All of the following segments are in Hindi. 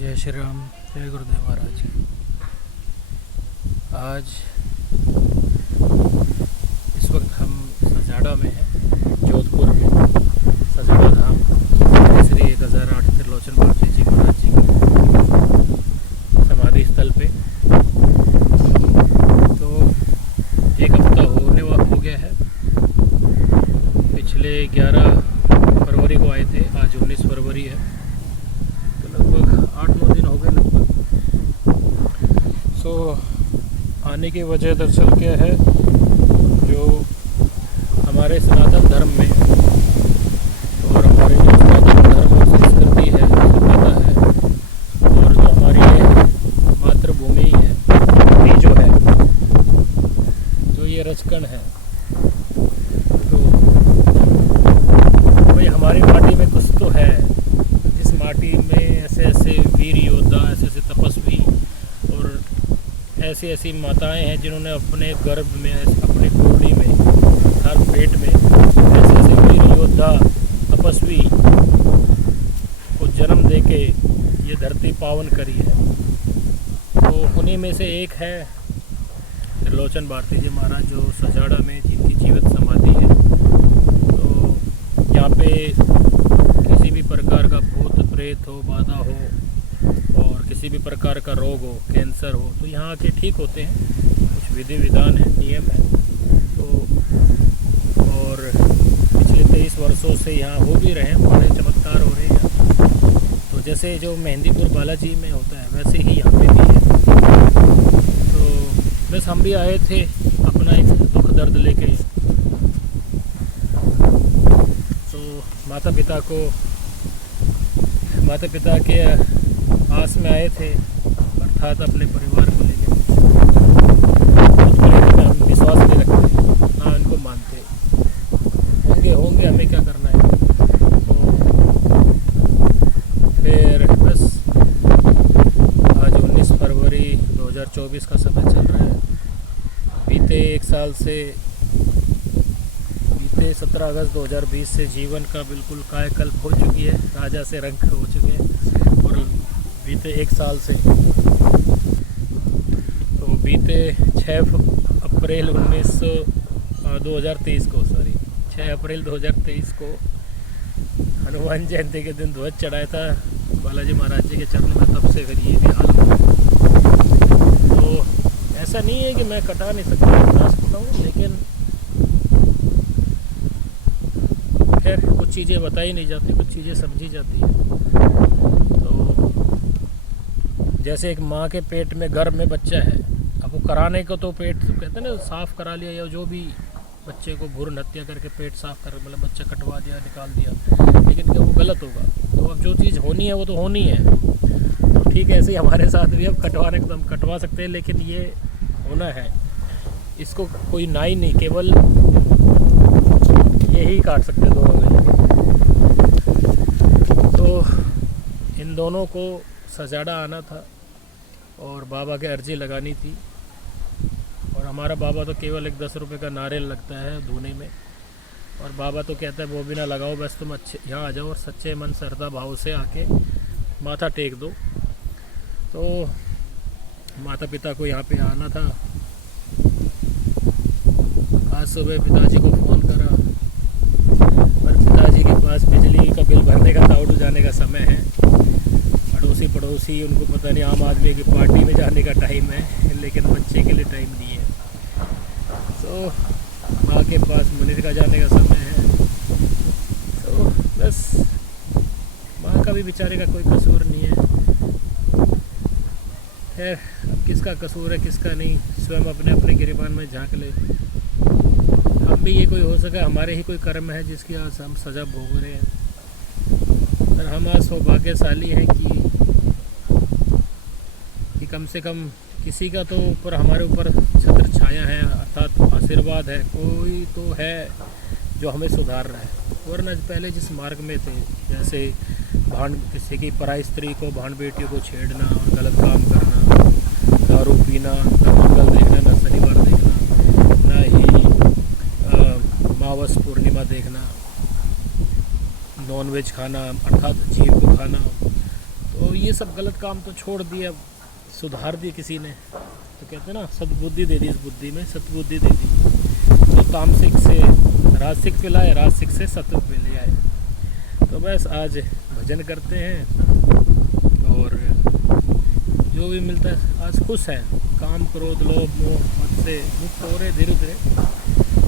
जय श्री राम, जय गुरुदेव महाराज। आज इस वक्त हम सजाड़ा में हैं, जोधपुर में सजाड़ा धाम श्री 1008 त्रिलोचन भारती जी महाराज जी के समाधि स्थल पे। तो एक हफ्ता हो गया है। पिछले 11 फरवरी को आए थे, आज 19 फरवरी है, तो लगभग 8-9 दिन हो गए लगभग। आने की वजह दरअसल क्या है, जो हमारे सनातन धर्म में और हमारे जो सनातन धर्म और संस्कृति है, सभ्यता है, और जो हमारी मातृभूमि है, ये जो है, जो ये रचकन है, तो भाई हमारी माटी में कुछ तो है। जिस माटी में ऐसे ऐसे वीर योद्धा, ऐसे ऐसे तपस्वी और ऐसी ऐसी माताएं हैं जिन्होंने अपने गर्भ में, अपने कोड़ी में, हर पेट में ऐसे ऐसे वीर योद्धा तपस्वी को जन्म देके ये धरती पावन करी है। तो उन्हीं में से एक है त्रिलोचन भारती जी महाराज, जो सजाड़ा में जिनकी जीवित समाधि है। तो यहाँ पे किसी भी प्रकार का भूत प्रेत हो, बाधा हो, और किसी भी प्रकार का रोग हो, कैंसर हो, तो यहाँ आके ठीक होते हैं। कुछ विधि विधान है, नियम है। तो और पिछले 23 वर्षों से यहाँ हो भी रहे हैं, बड़े चमत्कार हो रहे हैं। तो जैसे जो मेहंदीपुर बालाजी में होता है, वैसे ही यहाँ पे भी है। तो बस हम भी आए थे अपना एक दुख दर्द लेके। तो माता पिता के आस में आए थे, अर्थात अपने परिवार को लेकर। खुद को लेकर हम विश्वास नहीं रखते, ना उनको मानते। होंगे हमें क्या करना है। तो फिर बस आज 19 फरवरी 2024 का समय चल रहा है। बीते 17 अगस्त 2020 से जीवन का बिल्कुल कायाकल्प हो चुकी है, राजा से रंक हो चुके हैं। और बीते 1 साल से, तो बीते 6 अप्रैल 2023 को 6 अप्रैल 2023 को हनुमान जयंती के दिन ध्वज चढ़ाया था बालाजी महाराज जी के चरणों में। तब से फिर ये भी हाल हुआ। तो ऐसा नहीं है कि मैं कटा नहीं सकता हूँ, लेकिन खैर कुछ चीज़ें बताई नहीं जाती, कुछ चीज़ें समझी जाती हैं। तो जैसे एक माँ के पेट में, गर्भ में बच्चा है, अब वो कराने को तो पेट तो कहते हैं ना, साफ़ करा लिया, या जो भी बच्चे को भ्रूण हत्या करके पेट साफ़ कर, मतलब बच्चा कटवा दिया, निकाल दिया, लेकिन क्या वो गलत होगा? तो अब जो चीज़ होनी है वो तो होनी है। तो ठीक है, ऐसे ही हमारे साथ भी अब कटवाने को तो हम कटवा सकते हैं, लेकिन ये होना है, इसको कोई नाई नहीं, केवल यही काट सकते दोनों में। तो इन दोनों को सजाड़ा आना था और बाबा के अर्जी लगानी थी। और हमारा बाबा तो केवल एक 10 रुपये का नारियल लगता है धोने में, और बाबा तो कहता है वो भी ना लगाओ, बस तुम अच्छे यहाँ आ जाओ और सच्चे मन श्रद्धा भाव से आके माथा टेक दो। तो माता पिता को यहाँ पे आना था। आज सुबह पिताजी को फ़ोन करा, पर पिताजी के पास बिजली का बिल भरने का, ताउडू जाने का समय है। पड़ोसी उनको पता नहीं, आम आदमी की पार्टी में जाने का टाइम है, लेकिन बच्चे के लिए टाइम नहीं है। तो माँ के पास मुनीर का जाने का समय है। तो बस माँ का भी बेचारे का कोई कसूर नहीं है। खैर अब किसका कसूर है किसका नहीं, स्वयं अपने अपने गिरबान में झांक ले। हम भी ये कोई हो सका, हमारे ही कोई कर्म है जिसकी आज हम सज़ा भोग रहे हैं। और हम आज सौभाग्यशाली हैं कि कम से कम किसी का तो ऊपर, हमारे ऊपर छत्र छाया है, अर्थात आशीर्वाद है, कोई तो है जो हमें सुधार रहा है। वरना पहले जिस मार्ग में थे, जैसे किसी की पराई स्त्री को, भाण बेटियों को छेड़ना और गलत काम करना, दारू पीना, ना मंगल देखना, ना शनिवार देखना, ना ही मावस पूर्णिमा देखना, नॉनवेज खाना, अर्थात जीव को खाना, तो ये सब गलत काम तो छोड़ दिया, सुधार दिए किसी ने। तो कहते हैं ना, सद्बुद्धि दे दी, इस बुद्धि में सद्बुद्धि दे दी। तो तामसिक से राजसिक पे लाए, राजसिक से सत्व पे ले आए। तो बस आज भजन करते हैं और जो भी मिलता है आज खुश है। काम क्रोध लोभ मोह मद से मुक्त हो रहे धीरे धीरे,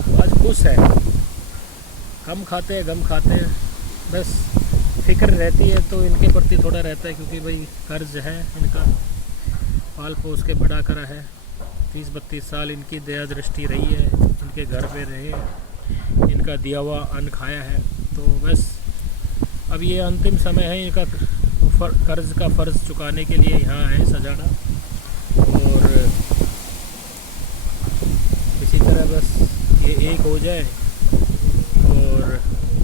तो आज खुश है। कम खाते हैं, गम खाते हैं, बस फिक्र रहती है तो इनके प्रति थोड़ा रहता है, क्योंकि भाई कर्ज है इनका, पाल पोस के बड़ा करा है। 30-32 साल इनकी दया दृष्टि रही है, इनके घर पे रहे, इनका दिया हुआ अन्न खाया है। तो बस अब ये अंतिम समय है इनका कर्ज का फ़र्ज चुकाने के लिए यहाँ आए सजाना। और इसी तरह बस ये एक हो जाए और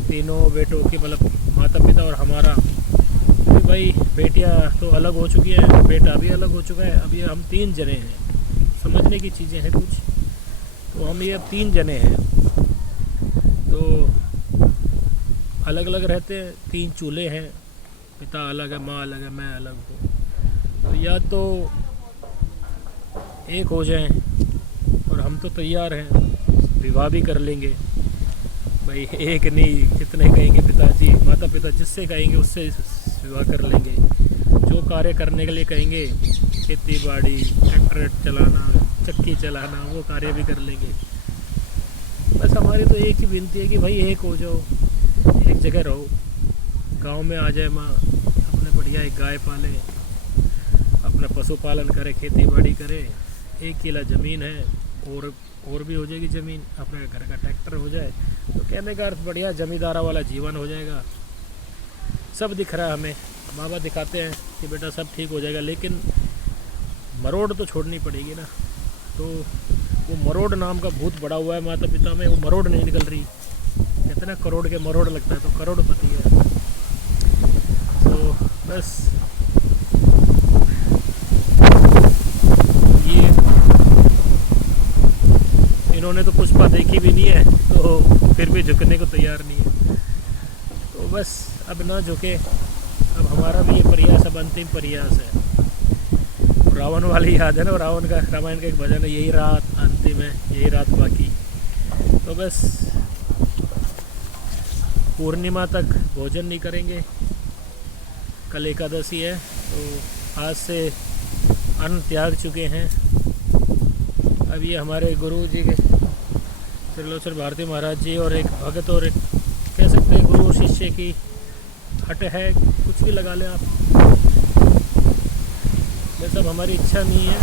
तीनों बेटों की, मतलब माता पिता और हमारा, भाई बेटियां तो अलग हो चुकी है, बेटा भी अलग हो चुका है, अब ये हम 3 जने हैं। समझने की चीज़ें हैं कुछ, तो हम ये अब 3 जने हैं, तो अलग अलग रहते हैं। 3 चूल्हे हैं, पिता अलग है, माँ अलग है, मैं अलग हूँ। तो या तो एक हो जाएं, और हम तो तैयार हैं, विवाह भी कर लेंगे भाई, एक नहीं जितने कहेंगे पिताजी माता पिता जिससे कहेंगे उससे विवाह कर लेंगे। जो कार्य करने के लिए कहेंगे, खेती बाड़ी, ट्रैक्टर चलाना, चक्की चलाना, वो कार्य भी कर लेंगे। बस हमारी तो एक ही विनती है कि भाई एक हो जाओ, एक जगह रहो, गांव में आ जाए माँ, अपने बढ़िया एक गाय पाले, अपना पशुपालन करे, खेती बाड़ी करे, 1 किला ज़मीन है और भी हो जाएगी ज़मीन, अपने घर का ट्रैक्टर हो जाए, तो कहने का अर्थ बढ़िया जमींदारा वाला जीवन हो जाएगा। सब दिख रहा है हमें, बाबा दिखाते हैं कि बेटा सब ठीक हो जाएगा, लेकिन मरोड़ तो छोड़नी पड़ेगी ना। तो वो मरोड़ नाम का भूत बड़ा हुआ है माता पिता में, वो मरोड़ नहीं निकल रही। कहते हैं ना करोड़ के मरोड़ लगता है, तो करोड़पति है। तो बस ये इन्होंने तो पुष्पा देखी भी नहीं है, तो फिर भी झुकने को तैयार नहीं है। तो बस अब ना झुके, अब हमारा भी ये प्रयास अब अंतिम प्रयास है। रावण वाली याद है ना, रावण का रामायण का एक भजन है, यही रात अंतिम है, यही रात बाकी। तो बस पूर्णिमा तक भोजन नहीं करेंगे, कल एकादशी है, तो आज से अन्न त्याग चुके हैं। अब ये हमारे गुरु जी के त्रिलोचन भारती महाराज जी और एक भगत और एक कह सकते हैं गुरु शिष्य की हट है, कुछ भी लगा लें आप। ये सब हमारी इच्छा नहीं है,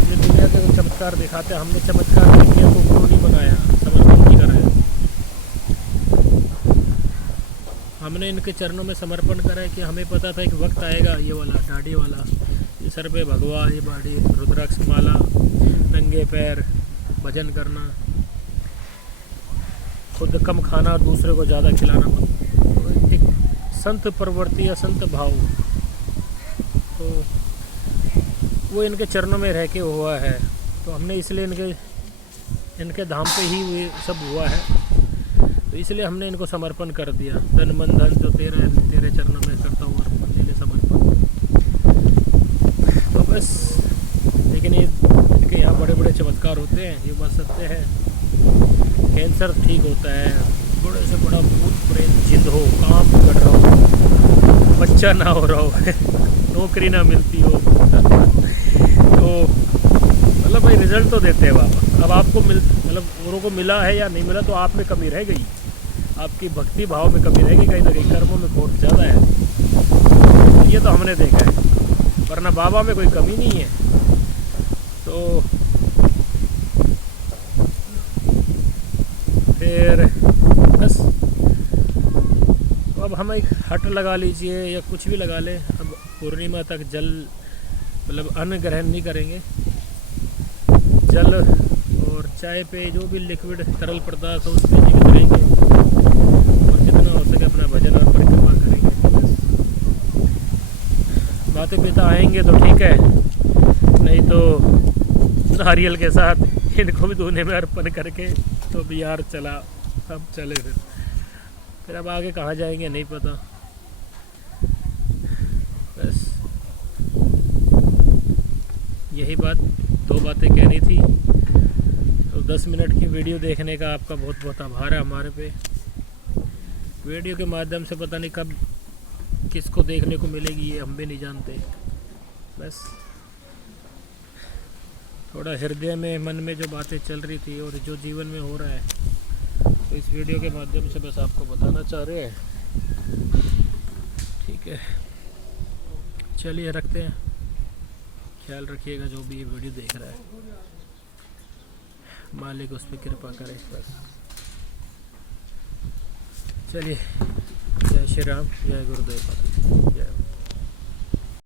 ये दुनिया के कुछ चमत्कार दिखाते हैं, हमने चमत्कार नहीं किया तो गुरु नहीं बनाया, समर्पण नहीं कराया। हमने इनके चरणों में समर्पण करा है कि हमें पता था एक वक्त आएगा, ये वाला दाढ़ी वाला, ये सर पे भगवा, ये बाड़ी रुद्राक्ष माला, नंगे पैर भजन करना, खुद कम खाना, दूसरे को ज़्यादा खिलाना मत। तो एक संत प्रवृत्ति या संत भाव, तो वो इनके चरणों में रह के हुआ है। तो हमने इसलिए इनके धाम पे ही ये सब हुआ है, तो इसलिए हमने इनको समर्पण कर दिया। तन मन धन जो तेरे चरणों में करता हूँ अर्पण, समर्पण। तो बस, लेकिन ये इनके यहाँ बड़े बड़े चमत्कार होते हैं, ये बात सत्य है। कैंसर ठीक होता है, बड़े से बड़ा भूत प्रेत जिंद हो, काम कर रहा हो, बच्चा ना हो रहा हो, नौकरी ना मिलती हो, तो मतलब भाई रिजल्ट तो देते हैं बाबा। अब आपको मतलब औरों को मिला है या नहीं मिला, तो आप में कमी रह गई, आपकी भक्ति भाव में कमी रह गई, कहीं ना कहीं कर्मों में खोट ज़्यादा है। ये तो हमने देखा है, वरना बाबा में कोई कमी नहीं है। तो फिर बस अब हम एक हट लगा लीजिए या कुछ भी लगा लें, अब पूर्णिमा तक जल मतलब अन्न ग्रहण नहीं करेंगे। जल और चाय पे जो भी लिक्विड तरल पदार्थ हो उसमें जीवित रहेंगे, और जितना हो सके अपना भजन और परिक्रमा करेंगे। माता पिता आएंगे तो ठीक है, नहीं तो नारियल के साथ इनको भी धोने में अर्पण करके तो बिहार चला, हम चले फिर अब आगे कहाँ जाएंगे नहीं पता। यही बात, 2 बातें कहनी थी। तो 10 मिनट की वीडियो देखने का आपका बहुत बहुत आभार है हमारे पे। वीडियो के माध्यम से पता नहीं कब किसको देखने को मिलेगी ये हम भी नहीं जानते। बस थोड़ा हृदय में, मन में जो बातें चल रही थी और जो जीवन में हो रहा है, तो इस वीडियो के माध्यम से बस आपको बताना चाह रहे हैं। ठीक है, चलिए रखते हैं। ख्याल रखिएगा जो भी ये वीडियो देख रहा है, मालिक उस पर कृपा करे बस। चलिए, जय श्री राम, जय गुरुदेव, जय